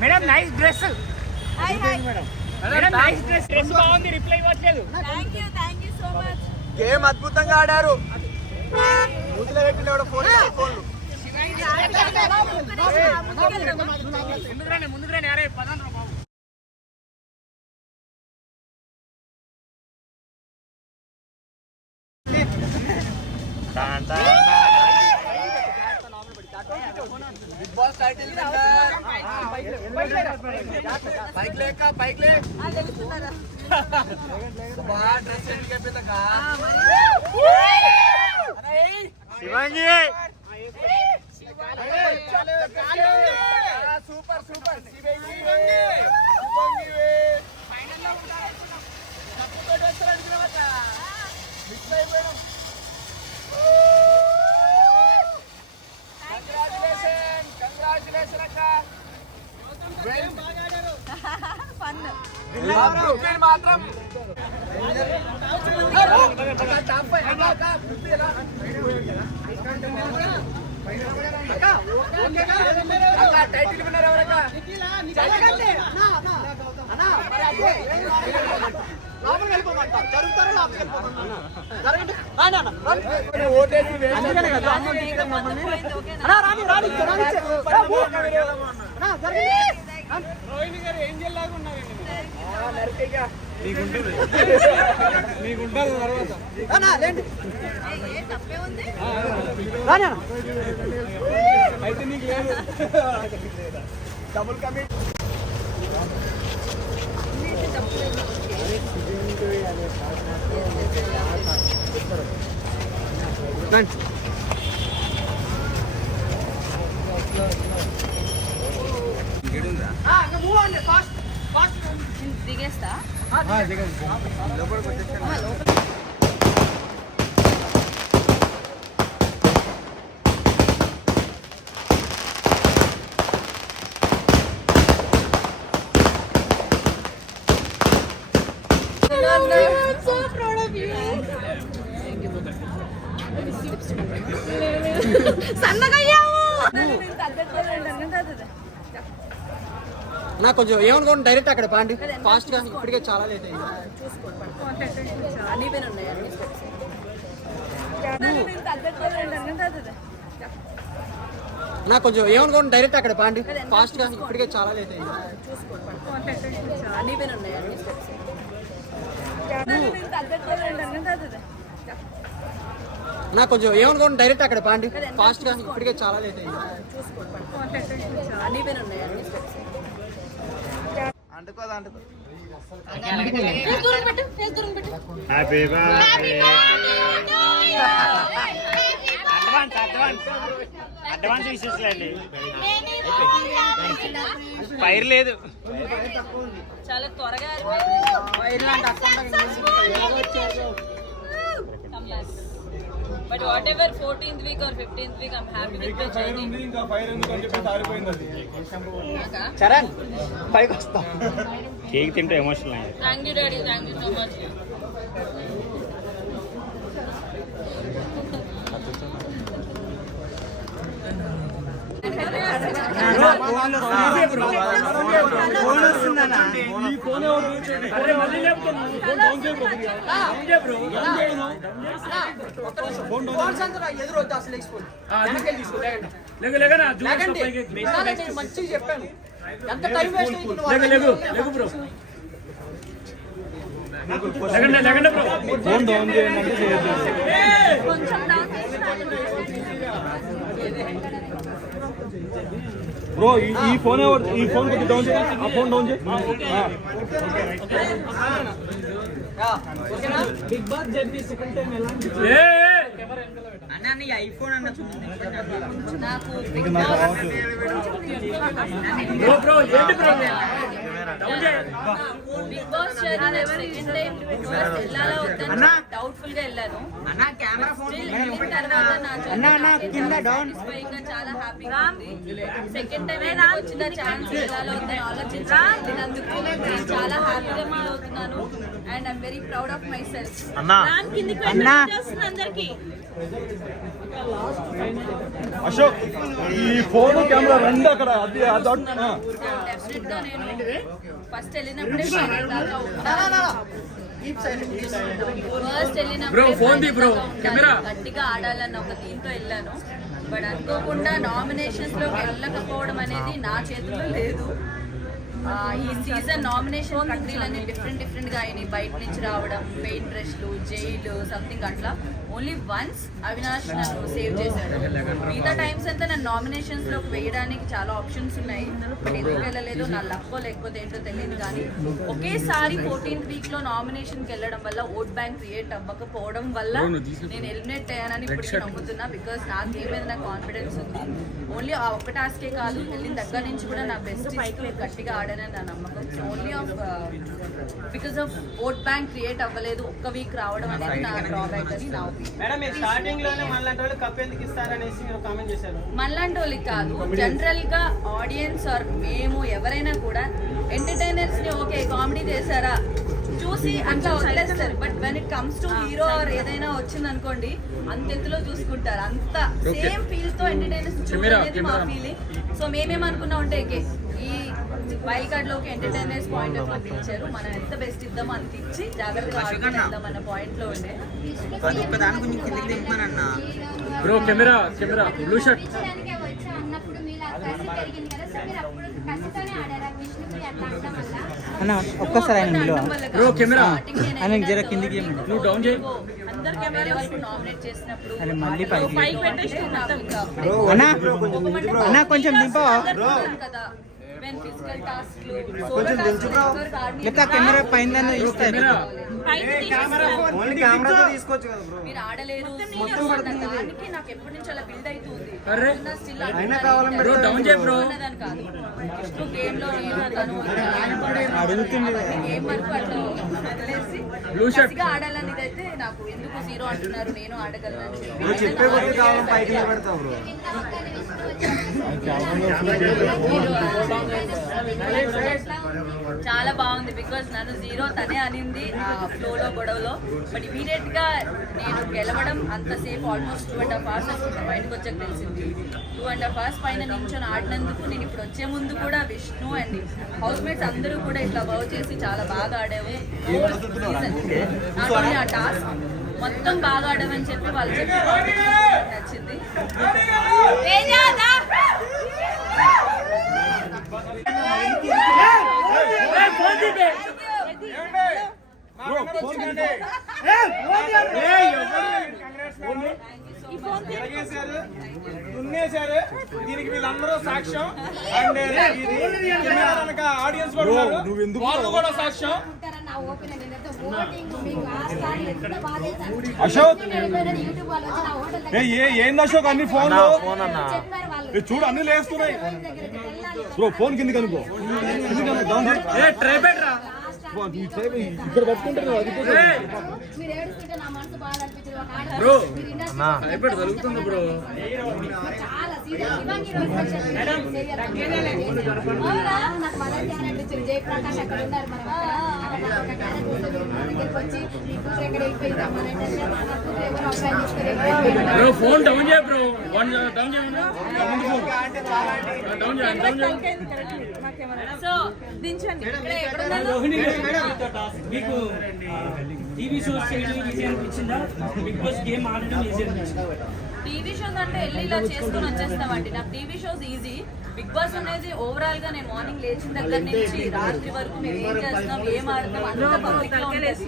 Madam nice dress. Madam nice dress. Dress బాగుంది, reply ఇవ్వట్లేదు. Thank you so much. Game అద్భుతంగా ఆడారు. మూతిలో పెట్టిన ఫోన్లు ముందుకు రండి. అరే పదండి బాబు. బిగ్ బాస్ టైటిల్ బైక్ లే డ్రెస్ శివాజీ సూపర్ మాత్రం టైటిల్ విన్నర్ ఎవరక్క? రోహిణి గారు ఏంజల్ లాగా ఉన్నారండి. మీకుంటుంది తర్వాత అయితే నీకు లేదు. డబుల్ కమిట్ దిగేస్తా. నాకు కొంచెం ఏమనుకోండి డైరెక్ట్ అక్కడ పాండి ఫాస్ట్ గా. ఇప్పటికే చాలా లేట్ అయింది. నాకు కొంచెం ఏమనుకోండి డైరెక్ట్ అక్కడ పాండి ఫాస్ట్ గా. ఇప్పటికే చాలా లేట్ అయింది. నాకు కొంచెం ఏమనుకోండి డైరెక్ట్ అక్కడ పాండి ఫాస్ట్ గా. ఇప్పటికే చాలా లేట్ అయింది. అడ్వాన్స్ విషెస్లేండి. ఫైర్ లేదు. చాలా త్వరగా But whatever 14th week or 15th week, I'm happy with the journey. ఇంకా ఫైర్ ఎందుకని చెప్పి సారిపోయింది అది. చరణ్ పైకి వస్తా. కేక్ తింటే ఎమోషనల్ అయ్యింది. Thank you daddy, thank you so much. Phone వస్తుందన్నా. ఈ ఫోన్ ఎదురు అసలు మంచిగా చెప్పాను. ఎంత టైం వేస్ట్ బ్రో. ఈ ఫోన్ కొంచెం డౌన్ చేయి. ఆ ఫోన్ డౌన్ చేయి. Big boss journey second time ఎలా అన్న? నీ ఐఫోన్ అన్న చూడండి. నాకు big boss journey second time వెళ్ళాలా వద్దని డౌట్ఫుల్ గా వెళ్ళాను. అన్న కెమెరా ఫోన్ Still వెళ్ళిన తర్వాత నా satisfying గా చాలా హ్యాపీగా ఉంది. సెకండ్ టైం వచ్చిన ఛాన్స్ ఎలా ఉందని ఆలోచించినందుకు నేను చాలా హ్యాపీగా ఫీల్ అవుతున్నాను. And I'm very proud of my self. అందరికి అశోక్ ఈ ఫోన్ కెమెరా రెండు అక్కడ అది డెఫినెట్ గా నేను ఫస్ట్ వెళ్ళినప్పుడే final దాకా ఉంటాను. ఫస్ట్ వెళ్ళినప్పుడు గట్టిగా ఆడాలన్న ఒక దీంతో వెళ్ళాను. బట్ అనుకోకుండా నామినేషన్స్ లోకి వెళ్ళకపోవడం అనేది నా చేతిలో లేదు. ఈ సీజన్ నామినేషన్ ప్రక్రియలన్నీ డిఫరెంట్ గా అయినాయి. బయట నుంచి రావడం, పెయింట్ బ్రష్లు, జైలు సంథింగ్ అట్లా. ఓన్లీ వన్స్ అవినాష్ నన్ను సేవ్ చేశాడు. మిగతా టైమ్స్ అంతా నన్ను నామినేషన్స్ లోకి వేయడానికి చాలా ఆప్షన్స్ ఉన్నాయి. బట్ ఎందుకు వెళ్ళలేదు, నా లక్కో లేకపోతే ఏంటో తెలియదు. కానీ ఒకేసారి 14th వీక్ లో నామినేషన్కి వెళ్ళడం వల్ల ఓట్ బ్యాంక్ క్రియేట్ అవ్వకపోవడం వల్ల నేను ఎలిమినేట్ అయ్యానని ఇప్పుడు నమ్ముతున్నా. బికాస్ నా గేమ్ మీద నాకు కాన్ఫిడెన్స్ ఉంది. ఓన్లీ ఆ ఒక్క టాస్కే కాదు, వెళ్ళిన దగ్గర నుంచి కూడా నా బెస్ట్ గట్టిగా ఆడానని నా నమ్మకం. Only of because of vote bank create అవ్వలేదు, ఒక్క వీక్ రావడం అనేది నా డ్రాబ్యాక్ అని నా ఒపీనియన్. మేడం మీరు స్టార్టింగ్ లోనే మనలాంటి వాళ్ళు కప్ ఎందుకు ఇస్తారనేసి మీరు కామెంట్ చేశారు. మనలాంటి వాళ్ళకి కాదు, జనరల్ గా ఆడియన్స్ ఆర్ మేము ఎవరైనా కూడా ఎంటర్టైనర్స్ ని ఓకే కామెడీ చేశారా చూసి అట్లా వదిలేస్తారు. But when it comes to hero or ఏదైనా వచ్చింది అనుకోండి, అంత ఎత్తులో చూసుకుంటారు. అంత సేమ్ ఫీల్ తో ఎంటర్టైనర్స్ చూడలేదు మా ఫీలింగ్. సో మేమేమనుకున్నాం అంటే ఈ వైల్డ్ కార్డ్ లోకి ఎంటర్టైనర్స్ పాయింట్ ఆఫ్ వ్యూ ఇచ్చారు. మనం ఎంత బెస్ట్ ఇద్దామో అంత ఇచ్చి జాగ్రత్తగా ఆడుకుందాం అన్న పాయింట్ లో ఉండే. దాని గురించి కిందకి దింపానన్న బ్రో కెమెరా బ్లూ షర్ట్ అన్న ఒక్కసారి ఆయన బ్రో కెమెరా ఆయన జర కిందికి నువ్వు డౌన్ చేయి. అందరు కెమెరా వాళ్ళకు నామినేట్ చేసినప్పుడు అరే మళ్ళీ పైకి పెట్టేసి అన్న కొంచెం దింపవా కదా. When physical tasks లెక్క కెమెరా పైన ఇస్తారు మీరు ఆడలేరు దానికి నాకు ఎప్పటి నుంచి అలా బిల్డ్ అవుతుంది. అన్నదాని కాదు, గేమ్ లో గేమ్ వరకు అట్లా వదిలేసి ఆడాలనేది అయితే నాకు ఎందుకు జీరో అంటున్నారు, నేను ఆడగలను. చాలా బాగుంది బికాస్ నన్ను జీరో తనే అనింది ఆ ఫ్లోలో గొడవలో. బట్ ఇమీడియట్ గా నేను గెలవడం అంతసేపు ఆల్మోస్ట్ 2.5 hours అనుకుంటా, బయటకు వచ్చాక తెలిసింది. 2.5 hours పైన నించొని ఆడినందుకు నేను ఇప్పుడు వచ్చే ముందు కూడా విష్ణు అండ్ హౌస్ మేట్స్ అందరూ కూడా ఇట్లా బౌ చేసి చాలా బాగా ఆడావు నాకు ఆ టాస్క్ మొత్తం బాగా ఆడమని చెప్పి వాళ్ళు చెప్పి నచ్చింది. దున్నేశారు దీనికి వీళ్ళందరూ సాక్ష్యం. అండ్ ఆడియన్స్ కూడా వాళ్ళు కూడా సాక్ష్యం. అశోక్ ఏంది అశోక్ అన్ని ఫోన్లు చూడు అన్ని లేస్తున్నాయి బ్రో. ఫోన్ కిందికి అనుకో ఇక్కడ పట్టుకుంటారు బ్రో జరుగుతుంది బ్రో. బ్రో ఫోన్ డౌన్ చేయ బ్రో, డౌన్ చేయండి. సో దించండి. మీకు టీవీ షోస్ చేయడం ఈజీ అనిపించిందా? బిగ్ బాస్ గేమ్ ఆడడం ఈజీ అనిపించిందా? టీవీ షోస్ అంటే వెళ్ళి ఇలా చేసుకుని వచ్చేస్తామండి. నాకు TV shows easy. Bigg Boss అనేది ఓవరాల్ గా నేను మార్నింగ్ లేచిన దగ్గర నుంచి రాత్రి వరకు మేము ఏం చేస్తున్నాం, ఏం ఆడుతున్నాం అంతా పబ్లిక్ లో ఉండేది.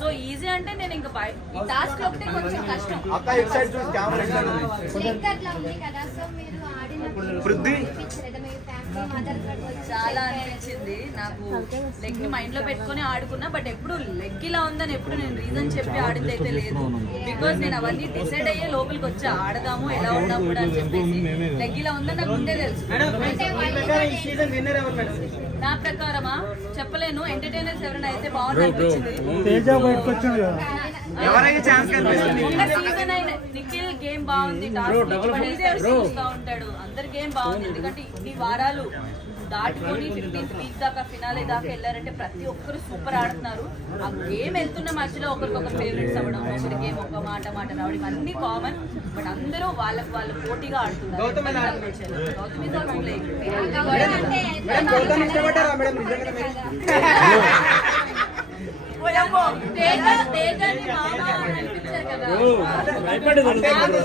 సో ఈజీ అంటే నేను ఇంకా ఈ టాస్క్ ఒకటే కొంచెం కష్టం. చాలా అనిపించింది నాకు. లెగ్ ని మైండ్ లో పెట్టుకుని ఆడుకున్నా, బట్ ఎప్పుడు లెగ్ ఇలా ఉందని ఎప్పుడు నేను రీజన్ చెప్పి ఆడింది అయితే లేదు. బికాస్ నేను అవన్నీ డిసైడ్ అయ్యే లోపలికి వచ్చా, ఆడదాము ఎలా ఉన్నాము కూడా అని చెప్పేసి. లెగ్ ఇలా ఉందని నాకు ముందే తెలుసు. నా ప్రకారమా చెప్పలేను, ఎంటర్టైనర్స్ ఎవరైనా అయితే బాగుంది అనిపించింది. ఎవరైనా ఛాన్స్ కనిపిస్తుంది. ఒక్క సీజన్ అయిన నిఖిల్ గేమ్ బాగుంది, చూస్తా ఉంటాడు. అందరి గేమ్ బాగుంది, ఎందుకంటే ఇన్ని వారాలు దాటుకొని 15th వీక్ దాకా ఫినాలే దాకా వెళ్ళారంటే ప్రతి ఒక్కరు సూపర్ ఆడుతున్నారు. ఆ గేమ్ వెళ్తున్న మధ్యలో ఒకరికొకరు ఫేవరెట్స్ అవ్వడం, ఒకరి గేమ్ ఒక మాట రావడం ఇవన్నీ కామన్. బట్ అందరూ వాళ్ళకి వాళ్ళు పోటీగా ఆడుతున్నారు. గౌతమ్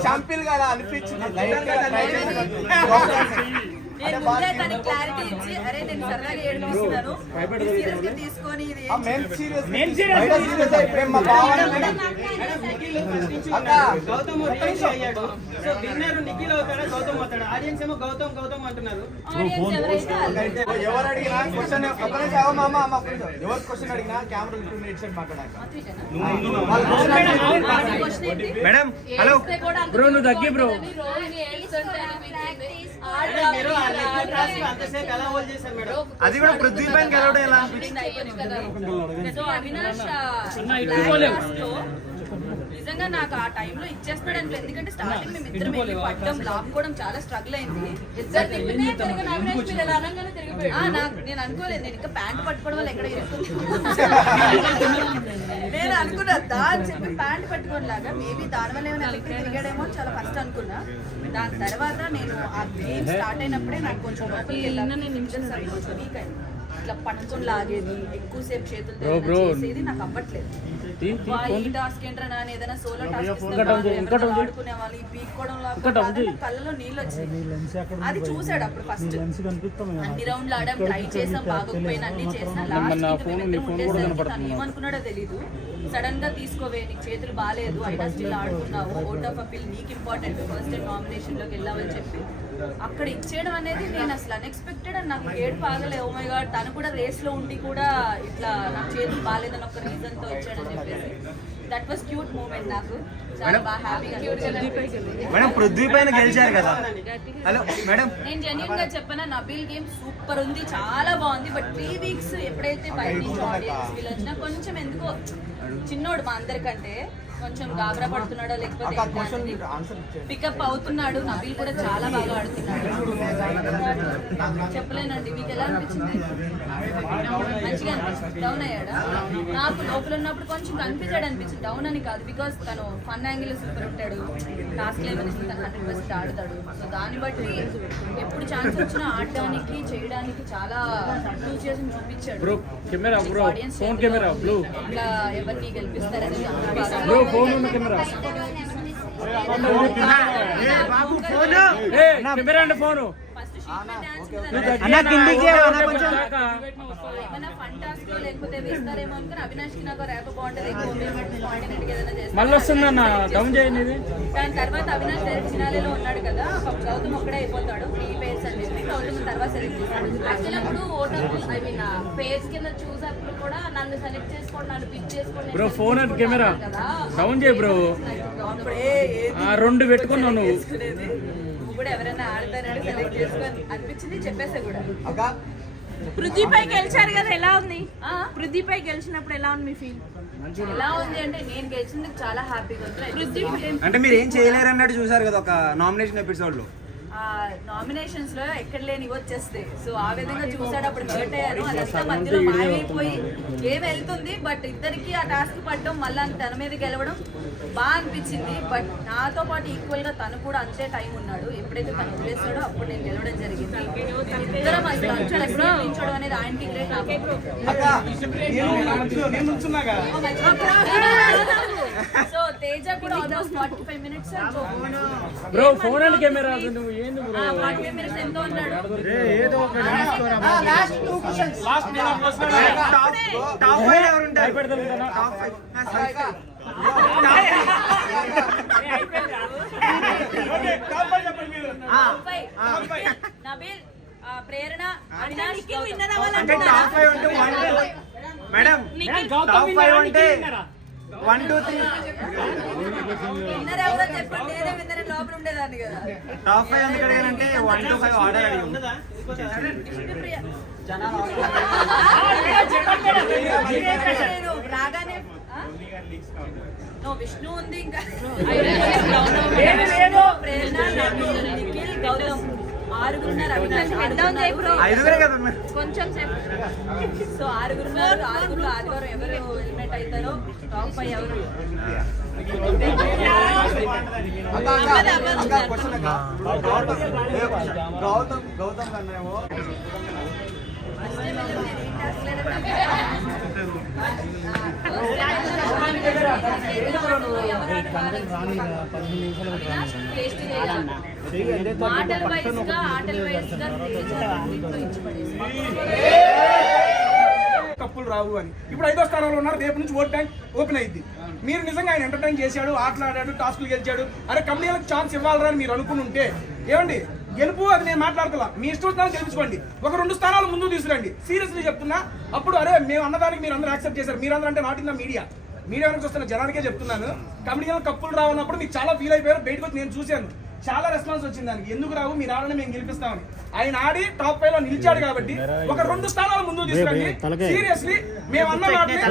షాంపిల్ కదా అనిపించింది. నేను ముందే తనకి క్లారిటీ ఇచ్చి, అరే నేను సరదాగా ఏడిపిస్తున్నాను, సీరియస్ గా తీసుకొని ఇది గౌతమ్ అయ్యాడు. సో విన్నర్ నిఖిల్ అవుతాడా గౌతమ్ అవుతాడా? ఆడియన్స్ ఏమో గౌతమ్ గౌతమ్ అంటున్నారు. ఆడియన్స్ ఎవరైతే వాళ్ళు. ఎవరు అడిగినా క్వశ్చన్ ఎవరు క్వశ్చన్ అడిగినా కెమెరా ఇటు మాట్లాడాక మేడం హలో బ్రో నువ్వు తగ్గి బ్రో. మీరు అంతసేపు ఎలా హోల్డ్ చేశారు మేడం? అది కూడా పృథ్వీ పైన గెలవడం ఎలా? సో అవినాష్ నిజంగా నాకు ఆ టైంలో ఇచ్చేస్తాడు అంటే, ఎందుకంటే స్టార్టింగ్ మేము ఇద్దరం వెళ్ళి పట్టడం లాపుకోవడం చాలా స్ట్రగుల్ అయింది. నేను అనుకోలేదు, నేను ఇంకా ప్యాంట్ పట్టుకోవడం వల్ల ఎక్కడ నేను అనుకున్నా దాని చెప్పి ప్యాంట్ పట్టుకోవడం లాగా మేబీ దాని వల్ల ఏమైనా తిరిగాడేమో చాలా ఫస్ట్ అనుకున్నా. దాని తర్వాత నేను ఆ గేమ్ స్టార్ట్ అయినప్పుడే నాకు కొంచెం లోపలికి వెళ్ళాను, కొంచెం వీక్ అయింది. ఇట్లా పట్టుకొని లాగేది, ఎక్కువసేపు చేతులు చేసేది నాకు అవ్వట్లేదు. ఈ టాస్క్ ఏంటన్నా ఏదైనా సోలో టాస్క్ ఆడుకునే వాళ్ళు ఈ పీక్కోవడం కళ్ళలో నీళ్ళు వచ్చాయి. అది చూసాడు అప్పుడు ఫస్ట్ అన్ని రౌండ్లు ఆడాం, ట్రై చేసాం, బాగోకపోయినా అన్ని చేసినా లాస్ట్ తను ఏమనుకున్నాడో తెలీదు. సడన్ గా తీసుకోవే, నీకు చేతులు బాగాలేదు, అయినా స్టిల్ ఆడుతున్నావు, ఓట్ ఆఫ్ అపీల్ నీకు ఇంపార్టెంట్, ఫస్ట్ టైం నామినేషన్ లోకి వెళ్ళావని చెప్పి అక్కడ ఇచ్చేయడం అనేది నేను అసలు అన్ఎక్స్పెక్టెడ్. అని నాకు ఏడుపు ఆగలే. ఓ మై గాడ్, తను కూడా రేస్ లో ఉండి కూడా ఇట్లా నాకు చేతులు బాగాలేదని ఒక రీజన్ తో ఇచ్చాడని చెప్పేసి దట్ వాస్ క్యూట్ మూమెంట్. నాకు చాలా బాగా హ్యాపీగా. మేడం పృథ్వీ పైన గెలిచారు కదా. హలో మేడం, నేను జెన్యూన్ గా చెప్పనా, నబీల్ గేమ్ సూపర్ ఉంది, చాలా బాగుంది. బట్ 3 వీక్స్ ఎప్పుడైతే బయట నుంచి ఆడియన్స్ వీళ్ళు వచ్చినా కొంచెం ఎందుకో చిన్నోడు మా అందరికంటే కొంచెం గాబరా పడుతున్నాడో లేకపోతే పికప్ అవుతున్నాడు. నబీల్ కూడా చాలా బాగా ఆడుతున్నాడు, చెప్పలేనండి. మీకు ఎలా అనిపించింది? మంచిగా అనిపించింది. డౌన్ అయ్యాడా? నాకు లోపల ఉన్నప్పుడు కొంచెం కన్ఫ్యూజెడ్ అనిపించింది. డౌన్ అని కాదు, బికాస్ తను ఫన్ యాంగిల్ సూపర్ ఉంటాడు, టాస్క్ లెవెల్ తను 100% ఆడతాడు. సో దాన్ని బట్టి ఎప్పుడు ఛాన్స్ వచ్చినా ఆడడానికి చేయడానికి చాలా ప్రూవ్ చేసి చూపించాడు. ఆడియన్స్ ఎట్లా ఎవరిని గెలిపిస్తారని బాబు ఫోన్ కెమెరా అండి ఫోను. ఏమైనా ఫన్ టాస్క్ లో లేకపోతే వేస్తారేమో అనుకుని అవినాష్ కి నాకు ర్యాప్ బాగుంటది, మళ్ళీ వస్తుందన్న డౌన్ చేయండి. దాని తర్వాత అవినాష్ డైరెక్ట్ ఫినాలేలో ఉన్నాడు కదా, గౌతమ్ ఒక్కడే అయిపోతాడు. 3 పేర్స్ అని చెప్పి గౌతమ్ తర్వాత సెలెక్ట్ చేస్తాడు. Actually voter I mean pairs కింద చూసేప్పుడు కూడా నన్ను సెలెక్ట్ చేసుకోండి, నన్ను పిక్ చేసుకోండి bro. Phone and camera down చేయి బ్రో. అప్పుడే 2 పెట్టుకున్నావు నువ్వు. కూడా ఎవరైనా ఆడతారని సెలెక్ట్ చేసుకొని అనిపించింది, చెప్పేసా కూడా. పృథ్వీపై గెలిచారు కదా, ఎలా ఉంది? పృథ్వీపై గెలిచినప్పుడు ఎలా ఉంది మీ ఫీల్? ఎలా ఉంది అంటే నేను గెలిచినందుకు చాలా హ్యాపీగా ఉంది. అంటే మీరు ఏం చేయలేరు అన్నట్టు చూసారు కదా ఒక నామినేషన్ ఎపిసోడ్ లో. నామినేషన్స్ లో ఎక్కడ లేని వచ్చేస్తాయి. సో ఆ విధంగా చూసాడు, అప్పుడు హర్ట్ అయ్యాను. అదంతా మధ్యలో మాయమైపోయి గేమ్ వెళ్తుంది. బట్ ఇద్దరికి ఆ టాస్క్ పడడం, మళ్ళీ తన మీద గెలవడం బాగా అనిపించింది. బట్ నాతో పాటు ఈక్వల్ గా తను కూడా అంతే టైం ఉన్నాడు. ఎప్పుడైతే తను వదిలేస్తాడో అప్పుడు నేను గెలవడం జరిగింది. ఇద్దరం అసలు నిల్చోవడం అనేది ఆయనకి గ్రేట్, సో తేజ కూడా almost 45 minutes bro. Phone and camera నువ్వు ఏంది బ్రో? 45 minutes ఎంతో ఉన్నాడు. టాప్ 5 ఎవరు ఉంటారు? భయపెడతాను కదా. టాప్ 5 నబీల్, ప్రేరణ, అవినాష్, అంటే టాప్ 5 ఉంటే 1 2 మేడం. టాప్ 5 అంటే 1 2 3 విన్నర్ ఎవరో చెప్పండి, నేనే విన్నర్ లోపల ఉండేదాన్ని కదా. టాప్ 5 ఎందుకు అడిగానంటే 1 to 5 ఆర్డర్ అడిగాను. నేను రాగానే విష్ణు ఉంది ఇంకా లేదు, లేదు. ప్రేరణ, నవీన్, నిఖిల్, గౌతమ్ ఆరుగురున్నారు. ఐదుగురే కదా ఉన్నారు. కొంచెం సేపు సో ఆరుగురున్నారు. ఆరుగురు ఎవరు ఎలిమినేట్ అవుతారో టాప్ 5 ఎవరు గౌతమ్ కన్నా ఏమో ఆటల వైజ్ గా కప్పులు రావు అని ఇప్పుడు 5వ స్థానంలో ఉన్నారు. రేపు నుంచి ఓట్ బ్యాంక్ ఓపెన్ అయింది. మీరు నిజంగా ఆయన ఎంటర్టైన్ చేశాడు, ఆటలాడాడు, టాస్కులు గెలిచాడు, అరే కమిటీలకు ఛాన్స్ ఇవ్వాలరా అని మీరు అనుకుని ఉంటే ఏమండి గెలుపు అది నేను మాట్లాడుతున్నా. మీ ఇష్టం స్థానం గెలుచుకోండి, ఒక 2 స్థానాలు ముందు తీసుకురండి. సీరియస్లీ చెప్తున్నా. అప్పుడు అరే మేము అన్నదానికి మీరు అందరూ యాక్సెప్ట్ చేశారు. మీరందరూ అంటే నాట్ ఇన్ ద మీడియా నుంచి వస్తున్న జనానికే చెప్తున్నాను. కమిటీలకు కప్పులు రావున్నప్పుడు మీకు చాలా ఫీల్ అయిపోయారు. బయటకు వచ్చి నేను చూశాను, చాలా రెస్పాన్స్ వచ్చింది దానికి. ఎందుకు రావు, మీరు ఆడని మేము గెలిపిస్తామని. ఆయన ఆడి టాప్ 5 లో నిలిచాడు కాబట్టి ఒక 2 స్థానాలు ముందు తీసుకురండి. సీరియస్లీ మేము అన్న మాటలే.